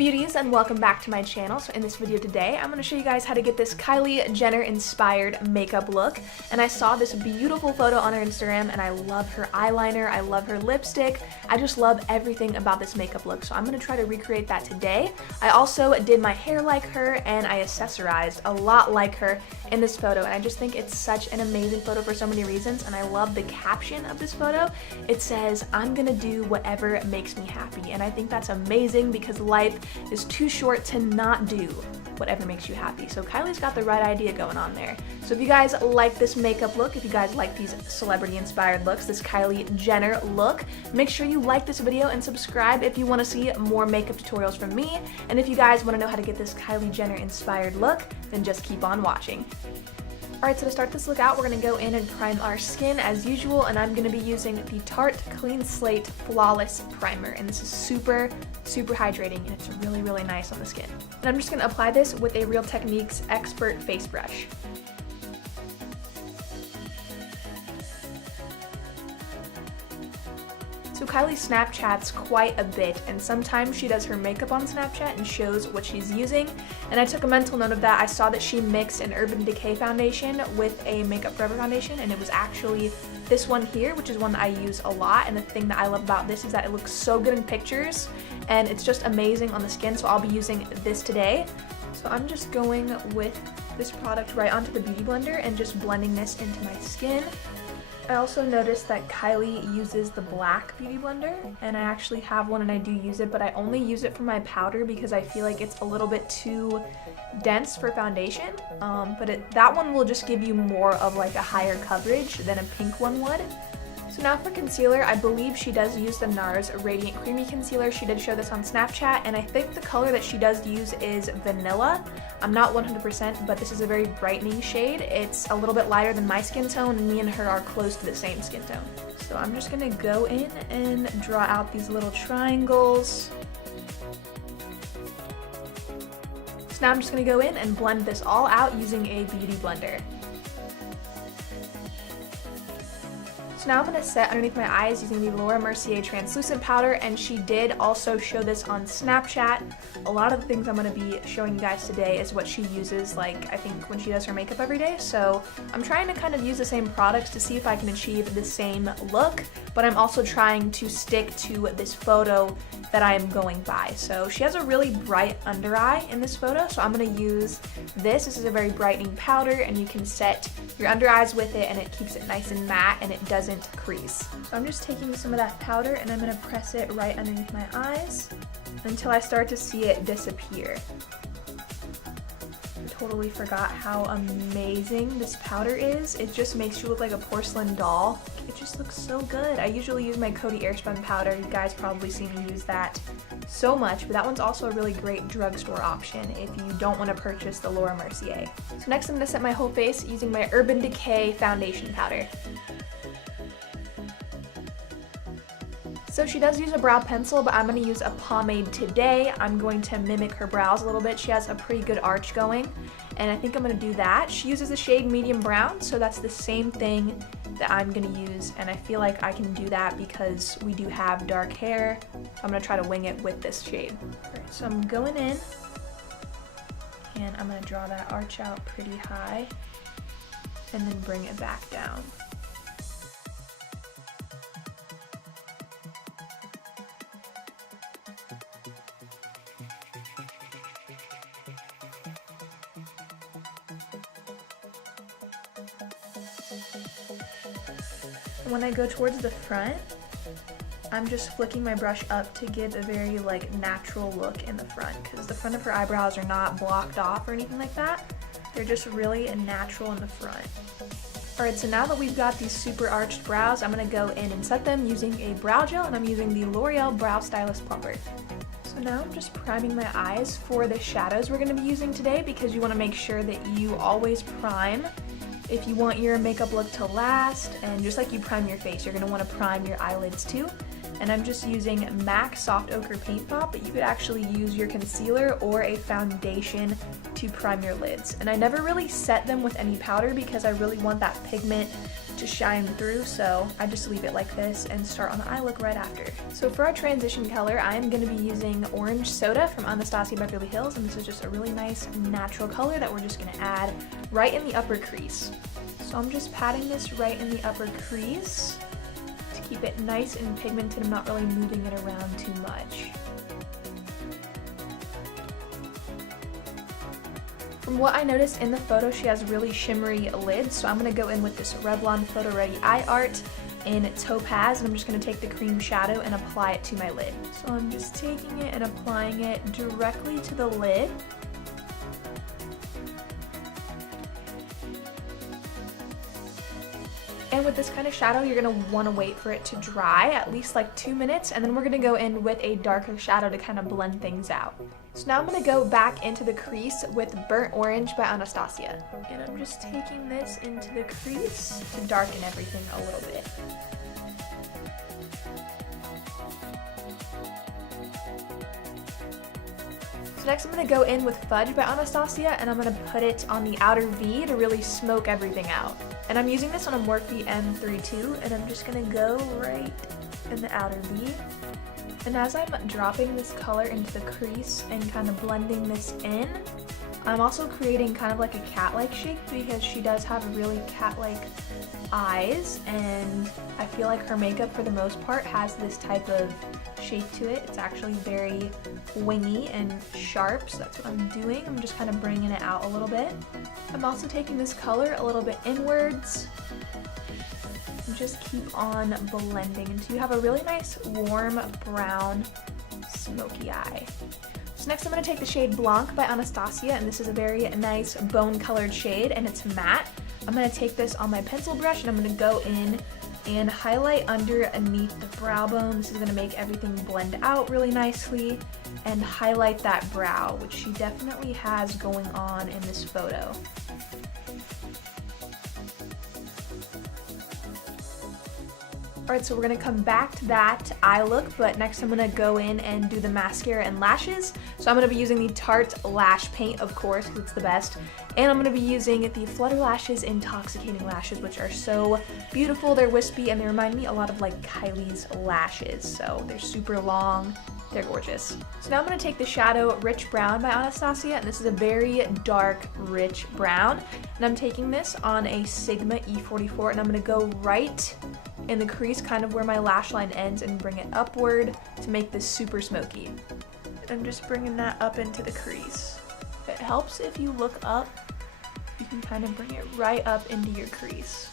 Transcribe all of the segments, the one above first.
beauties, and welcome back to my channel. So in this video today, I'm going to show you guys how to get this Kylie Jenner inspired makeup look. And I saw this beautiful photo on her Instagram and I love her eyeliner, I love her lipstick, I just love everything about this makeup look. So I'm going to try to recreate that today. I also did my hair like her and I accessorized a lot like her in this photo, and I just think it's such an amazing photo for so many reasons. And I love the caption of this photo. It says, "I'm gonna do whatever makes me happy," and I think that's amazing because life is too short to not do whatever makes you happy. So Kylie's got the right idea going on there. So if you guys like this makeup look, if you guys like these celebrity inspired looks, this Kylie Jenner look, make sure you like this video and subscribe if you want to see more makeup tutorials from me. And if you guys want to know how to get this Kylie Jenner inspired look, then just keep on watching. Alright, so to start this look out, we're going to go in and prime our skin as usual, and I'm going to be using the Tarte Clean Slate Flawless Primer, and this is super hydrating, and it's really nice on the skin. And I'm just going to apply this with a Real Techniques Expert Face Brush. So Kylie Snapchats quite a bit, and sometimes she does her makeup on Snapchat and shows what she's using, and I took a mental note of that. I saw that she mixed an Urban Decay foundation with a Makeup Forever foundation, and it was actually this one here, which is one that I use a lot. And the thing that I love about this is that it looks so good in pictures and it's just amazing on the skin, so I'll be using this today. So I'm just going with this product right onto the Beauty Blender and just blending this into my skin. I also noticed that Kylie uses the black Beauty Blender, and I actually have one and I do use it, but I only use it for my powder because I feel like it's a little bit too dense for foundation, that one will just give you more of like a higher coverage than a pink one would. So now for concealer, I believe she does use the NARS Radiant Creamy Concealer. She did show this on Snapchat, and I think the color that she does use is Vanilla. I'm not 100%, but this is a very brightening shade. It's a little bit lighter than my skin tone, and me and her are close to the same skin tone. So I'm just gonna go in and draw out these little triangles. So now I'm just gonna go in and blend this all out using a Beauty Blender. So now I'm going to set underneath my eyes using the Mercier translucent powder, and she did also show this on Snapchat. A lot of the things I'm going to be showing you guys today is what she uses, like I think when she does her makeup every day. So I'm trying to kind of use the same products to see if I can achieve the same look, but I'm also trying to stick to this photo that I am going by. So she has a really bright under eye in this photo, so I'm going to use this. This is a very brightening powder, and you can set your under eyes with it and it keeps it nice and matte and it doesn't crease. So I'm just taking some of that powder and I'm going to press it right underneath my eyes until I start to see it disappear. I totally forgot how amazing this powder is. It just makes you look like a porcelain doll. It just looks so good. I usually use my Coty Airspun powder. You guys probably see me use that so much, but that one's also a really great drugstore option if you don't want to purchase the Mercier. So next I'm going to set my whole face using my Urban Decay foundation powder. So she does use a brow pencil, but I'm going to use a pomade today. I'm going to mimic her brows a little bit. She has a pretty good arch going, and I think I'm going to do that. She uses the shade medium brown, so that's the same thing that I'm going to use, and I feel like I can do that because we do have dark hair. I'm going to try to wing it with this shade. Alright, so I'm going in, and I'm going to draw that arch out pretty high, and then bring it back down. When I go towards the front, I'm just flicking my brush up to give a very natural look in the front, because the front of her eyebrows are not blocked off or anything like that. They're just really natural in the front. Alright, so now that we've got these super arched brows, I'm going to go in and set them using a brow gel, and I'm using the L'Oreal Brow Stylist Plumper. So now I'm just priming my eyes for the shadows we're going to be using today, because you want to make sure that you always prime if you want your makeup look to last, and just like you prime your face, you're going to want to prime your eyelids too. And I'm just using MAC Soft Ochre Paint Pot, but you could actually use your concealer or a foundation to prime your lids. And I never really set them with any powder because I really want that pigment to shine through, so I just leave it like this and start on the eye look right after. So for our transition color, I am going to be using Orange Soda from Anastasia Beverly Hills, and this is just a really nice natural color that we're just going to add right in the upper crease. So I'm just patting this right in the upper crease to keep it nice and pigmented. I'm not really moving it around too much. From what I noticed in the photo, she has really shimmery lids, so I'm going to go in with this Revlon Photo Ready Eye Art in Topaz, and I'm just going to take the cream shadow and apply it to my lid. So I'm just taking it and applying it directly to the lid. And with this kind of shadow, you're going to want to wait for it to dry, at least like 2 minutes, and then we're going to go in with a darker shadow to kind of blend things out. So now I'm going to go back into the crease with Burnt Orange by Anastasia. And I'm just taking this into the crease to darken everything a little bit. So next I'm going to go in with Fudge by Anastasia, and I'm going to put it on the outer V to really smoke everything out. And I'm using this on a Morphe M32, and I'm just going to go right in the outer V. And as I'm dropping this color into the crease and kind of blending this in, I'm also creating kind of like a cat-like shape because she does have really cat-like eyes, and I feel like her makeup for the most part has this type of shape to it. It's actually very wingy and sharp, so that's what I'm doing. I'm just kind of bringing it out a little bit. I'm also taking this color a little bit inwards and just keep on blending until you have a really nice warm brown smoky eye. So next I'm going to take the shade Blanc by Anastasia, and this is a very nice bone colored shade and it's matte. I'm going to take this on my pencil brush and I'm going to go in and highlight underneath the brow bone. This is going to make everything blend out really nicely and highlight that brow, which she definitely has going on in this photo. Alright, so we're going to come back to that eye look, but next I'm going to go in and do the mascara and lashes. So I'm going to be using the Tarte Lash Paint, of course, because it's the best. And I'm going to be using the Flutter Lashes Intoxicating Lashes, which are so beautiful. They're wispy and they remind me a lot of like Kylie's lashes. So they're super long. They're gorgeous. So now I'm going to take the shadow Rich Brown by Anastasia, and this is a very dark, rich brown. And I'm taking this on a Sigma E44, and I'm going to go right in the crease, kind of where my lash line ends, and bring it upward to make this super smoky. I'm just bringing that up into the crease. It helps if you look up, you can kind of bring it right up into your crease.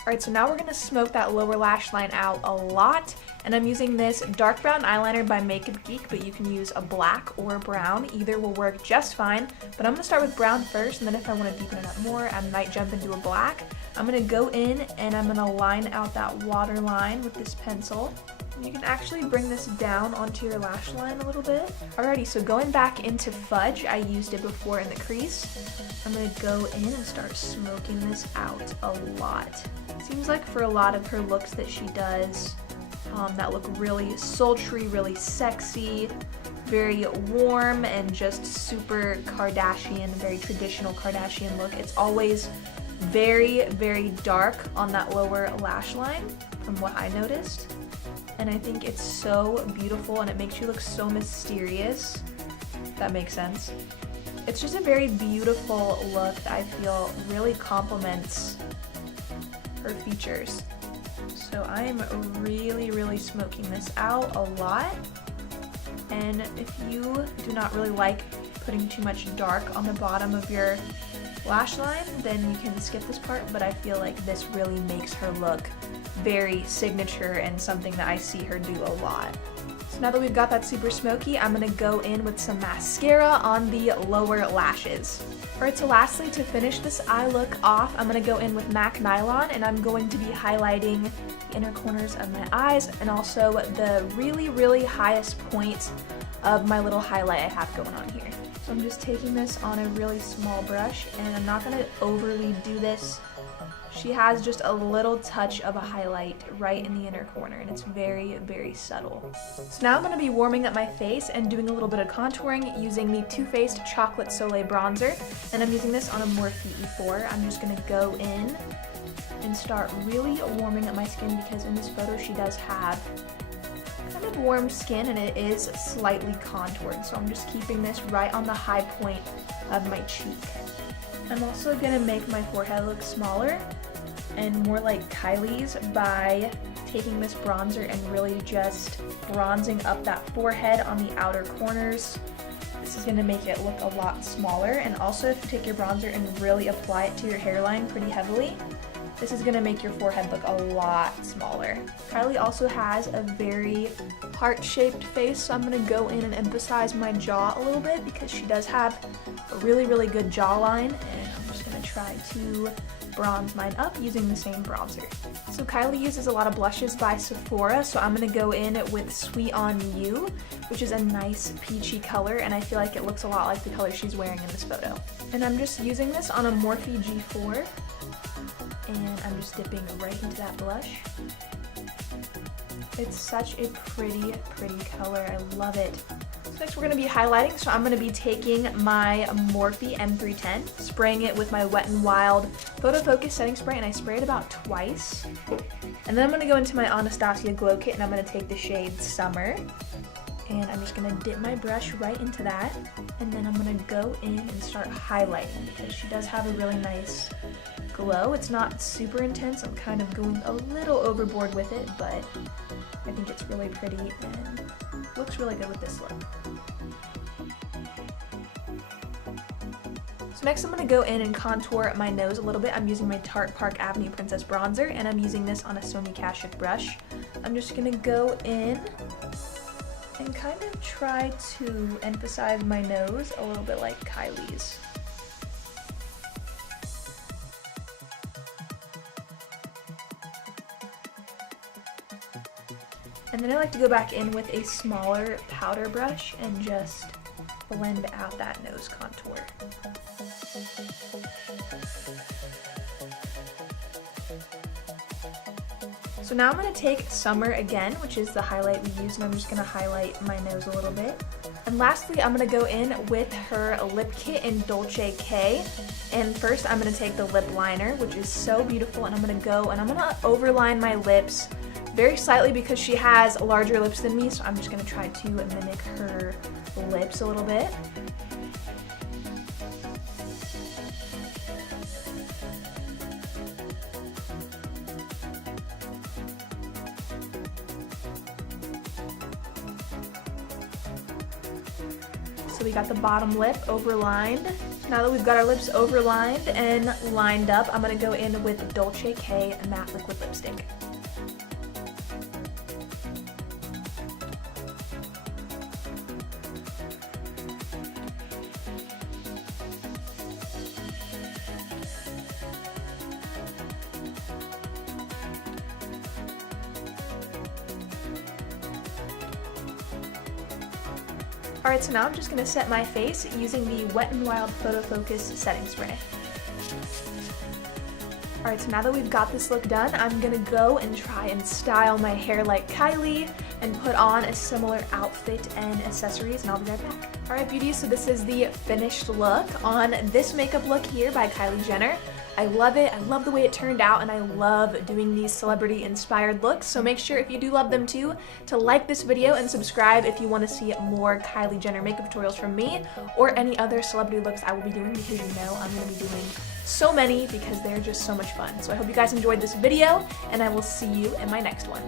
Alright, so now we're going to smoke that lower lash line out a lot, and I'm using this dark brown eyeliner by Makeup Geek, but you can use a black or brown. Either will work just fine, but I'm going to start with brown first, and then if I want to deepen it up more, I might jump into a black. I'm going to go in and I'm going to line out that waterline with this pencil. You can actually bring this down onto your lash line a little bit. Alrighty, so going back into Fudge, I used it before in the crease. I'm going to go in and start smoking this out a lot. Seems like for a lot of her looks that she does that look really sultry, really sexy, very warm, and just super Kardashian, very traditional Kardashian look. It's always very, very dark on that lower lash line from what I noticed. And I think it's so beautiful and it makes you look so mysterious. If that makes sense. It's just a very beautiful look that I feel really complements her features. So I'm really, really smoking this out a lot. And if you do not really like putting too much dark on the bottom of your lash line, then you can skip this part, but I feel like this really makes her look very signature and something that I see her do a lot. So now that we've got that super smoky, I'm going to go in with some mascara on the lower lashes. Alright, so lastly, to finish this eye look off, I'm going to go in with MAC Nylon, and I'm going to be highlighting the inner corners of my eyes and also the really, really highest point of my little highlight I have going on here. So I'm just taking this on a really small brush, and I'm not going to overly do this She has just a little touch of a highlight right in the inner corner, and it's very, very subtle. So now I'm going to be warming up my face and doing a little bit of contouring using the Too Faced Chocolate Soleil Bronzer, and I'm using this on a Morphe E4. I'm just going to go in and start really warming up my skin because in this photo she does have kind of warm skin and it is slightly contoured. So I'm just keeping this right on the high point of my cheek. I'm also going to make my forehead look smaller and more like Kylie's by taking this bronzer and really just bronzing up that forehead on the outer corners. This is going to make it look a lot smaller, and also if you take your bronzer and really apply it to your hairline pretty heavily, this is going to make your forehead look a lot smaller. Kylie also has a very heart-shaped face, so I'm going to go in and emphasize my jaw a little bit because she does have a really, really good jawline, and I'm just going to try to bronze mine up using the same bronzer. So Kylie uses a lot of blushes by Sephora, so I'm going to go in with Sweet On You, which is a nice peachy color, and I feel like it looks a lot like the color she's wearing in this photo. And I'm just using this on a Morphe G4, and I'm just dipping right into that blush. It's such a pretty, pretty color. I love it. So next we're going to be highlighting, so I'm going to be taking my Morphe M310, spraying it with my Wet n Wild Photo Focus Setting Spray, and I spray it about twice. And then I'm going to go into my Anastasia Glow Kit, and I'm going to take the shade Summer. And I'm just going to dip my brush right into that, and then I'm going to go in and start highlighting because she does have a really nice glow. It's not super intense. I'm kind of going a little overboard with it, but I think it's really pretty and looks really good with this look. So next I'm going to go in and contour my nose a little bit. I'm using my Tarte Park Avenue Princess Bronzer, and I'm using this on a Sonia Kashuk brush. I'm just going to go in and kind of try to emphasize my nose a little bit like Kylie's. And then I like to go back in with a smaller powder brush and just blend out that nose contour. So now I'm going to take Summer again, which is the highlight we used, and I'm just going to highlight my nose a little bit. And lastly, I'm going to go in with her lip kit in Dolce K. And first I'm going to take the lip liner, which is so beautiful, and I'm going to go and I'm going to overline my lips very slightly because she has larger lips than me, so I'm just going to try to mimic her lips a little bit. So we got the bottom lip overlined. Now that we've got our lips overlined and lined up, I'm going to go in with Dolce K Matte Liquid Lipstick. Alright, so now I'm just going to set my face using the Wet n Wild Photo Focus Setting Spray. Alright, so now that we've got this look done, I'm going to go and try and style my hair like Kylie and put on a similar outfit and accessories, and I'll be right back. Alright beauties, so this is the finished look on this makeup look here by Kylie Jenner. I love it, I love the way it turned out, and I love doing these celebrity inspired looks, so make sure if you do love them too, to like this video and subscribe if you want to see more Kylie Jenner makeup tutorials from me, or any other celebrity looks I will be doing, because you know I'm going to be doing so many because they're just so much fun. So I hope you guys enjoyed this video, and I will see you in my next one.